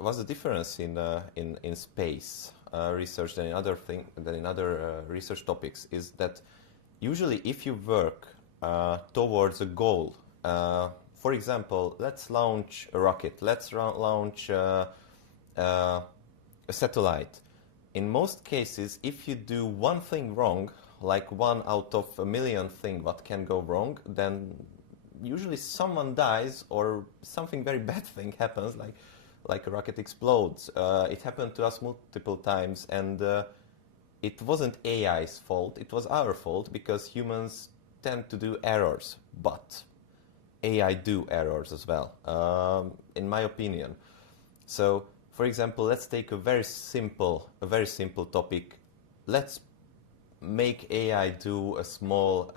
what's the difference in space research than in other research topics is that usually if you work towards a goal, for example, let's launch a rocket, let's launch a satellite. In most cases, if you do one thing wrong, like 1 out of a million thing what can go wrong, then usually someone dies or something very bad thing happens, like a rocket explodes. It happened to us multiple times, and it wasn't AI's fault, it was our fault, because humans tend to do errors, but AI do errors as well, in my opinion. So, for example, let's take a very simple topic. Let's make AI do a small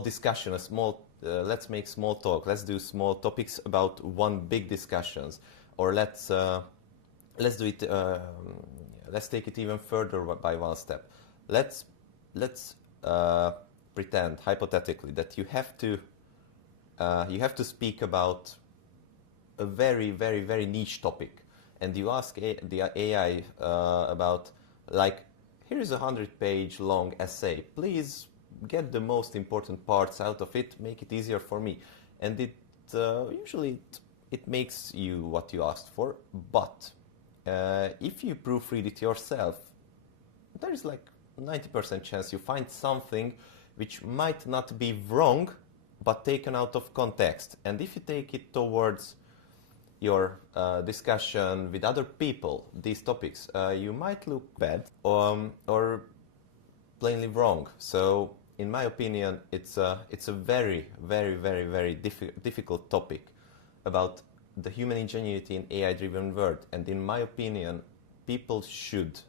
discussion, let's make small talk. Let's do small topics about one big discussions, or let's do it. Let's take it even further by one step. Let's pretend hypothetically that you have to speak about a very niche topic, and you ask the AI about, like, here is a 100-page long essay. Please get the most important parts out of it. Make it easier for me. And it usually it makes you what you asked for. But if you proofread it yourself, there is like 90% chance you find something which might not be wrong, but taken out of context. And if you take it towards your discussion with other people, these topics, you might look bad or plainly wrong. So, in my opinion, it's a very difficult topic about the human ingenuity in AI-driven world. And in my opinion, people should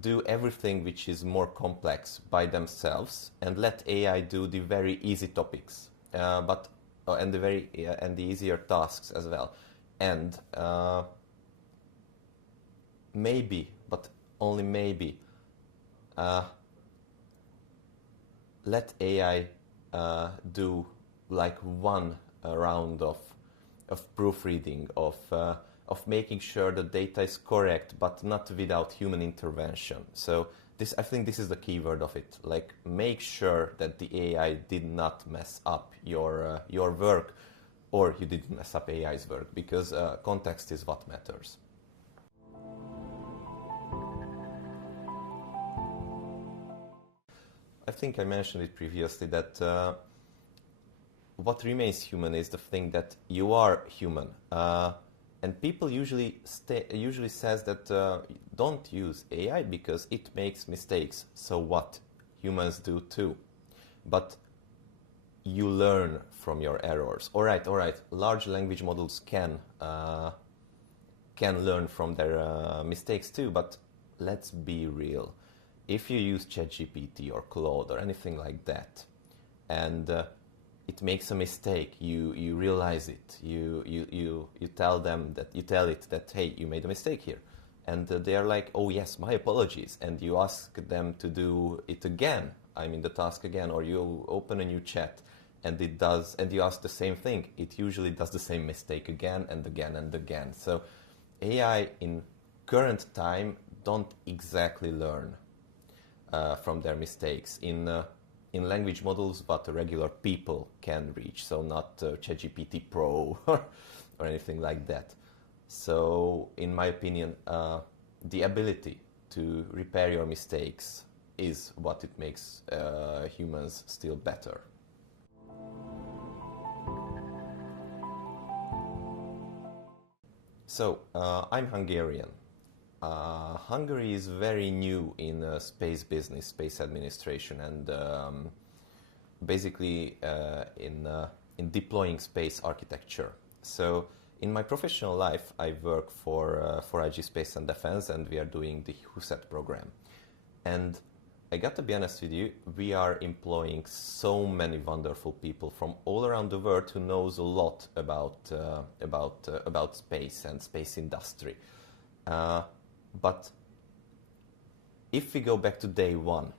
do everything which is more complex by themselves and let AI do the very easy topics, and the easier tasks as well. And maybe, but only maybe, let AI do like one round of proofreading, of making sure the data is correct, but not without human intervention. So I think this is the key word of it. Like, make sure that the AI did not mess up your work, or you didn't mess up AI's work, because context is what matters. I think I mentioned it previously that what remains human is the thing that you are human. And people usually says that don't use AI because it makes mistakes. So what? Humans do too. But you learn from your errors. All right. Large language models can learn from their mistakes too. But let's be real. If you use ChatGPT or Claude or anything like that, and it makes a mistake, you realize it. You tell it that, hey, you made a mistake here, and they are like, oh yes, my apologies, and you ask them to do it again. I mean the task again, or you open a new chat, and it does, and you ask the same thing. It usually does the same mistake again and again and again. So AI in current time don't exactly learn from their mistakes in language models, but regular people can reach, so not ChatGPT Pro or anything like that. So, in my opinion, the ability to repair your mistakes is what it makes humans still better. So, I'm Hungarian. Hungary is very new in space business, space administration, and basically in deploying space architecture. So in my professional life, I work for IG Space and Defense, and we are doing the HUSET program. And I got to be honest with you, we are employing so many wonderful people from all around the world who knows a lot about space and space industry. But if we go back to day one,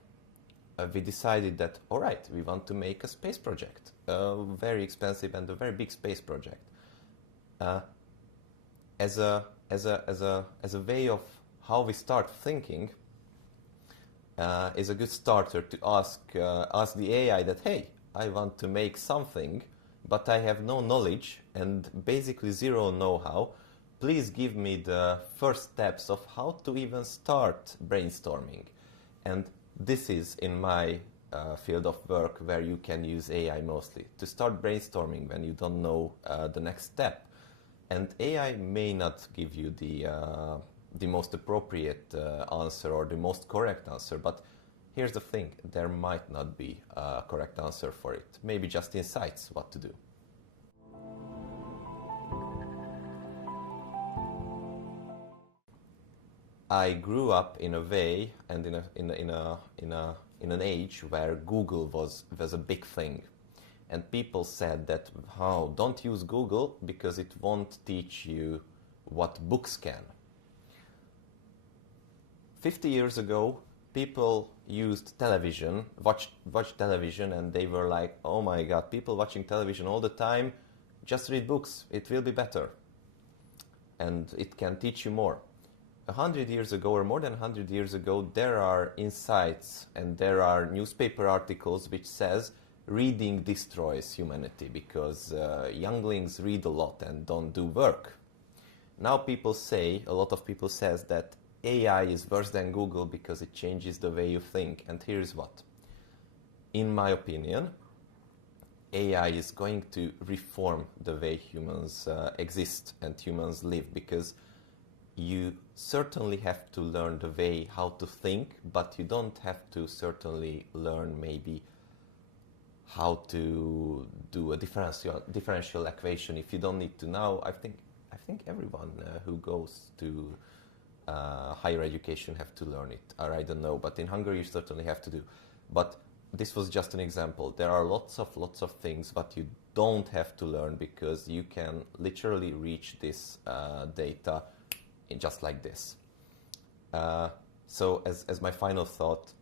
we decided that, all right, we want to make a space project, a very expensive and a very big space project. As a way of how we start thinking, is a good starter to ask the AI that, hey, I want to make something, but I have no knowledge and basically zero know-how. Please give me the first steps of how to even start brainstorming. And this is in my field of work where you can use AI mostly, to start brainstorming when you don't know the next step. And AI may not give you the most appropriate answer or the most correct answer, but here's the thing, there might not be a correct answer for it. Maybe just insights what to do. I grew up in a way and in an age where Google was a big thing. And people said that, oh, don't use Google because it won't teach you what books can. 50 years ago, people used television, watched television, and they were like, oh my God, people watching television all the time, just read books, it will be better. And it can teach you more. 100 years ago, or more than 100 years ago, there are insights and there are newspaper articles which says reading destroys humanity because younglings read a lot and don't do work. Now people say, a lot of people says that AI is worse than Google because it changes the way you think. And here's what. In my opinion, AI is going to reform the way humans exist and humans live, because you certainly have to learn the way how to think, but you don't have to certainly learn maybe how to do a differential equation if you don't need to now. I think everyone who goes to higher education have to learn it, or I don't know, but in Hungary you certainly have to do. But this was just an example. There are lots of things that you don't have to learn because you can literally reach this data just like this. So as my final thought,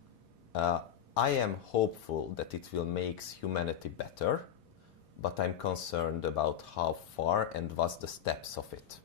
I am hopeful that it will make humanity better, but I'm concerned about how far and what's the steps of it.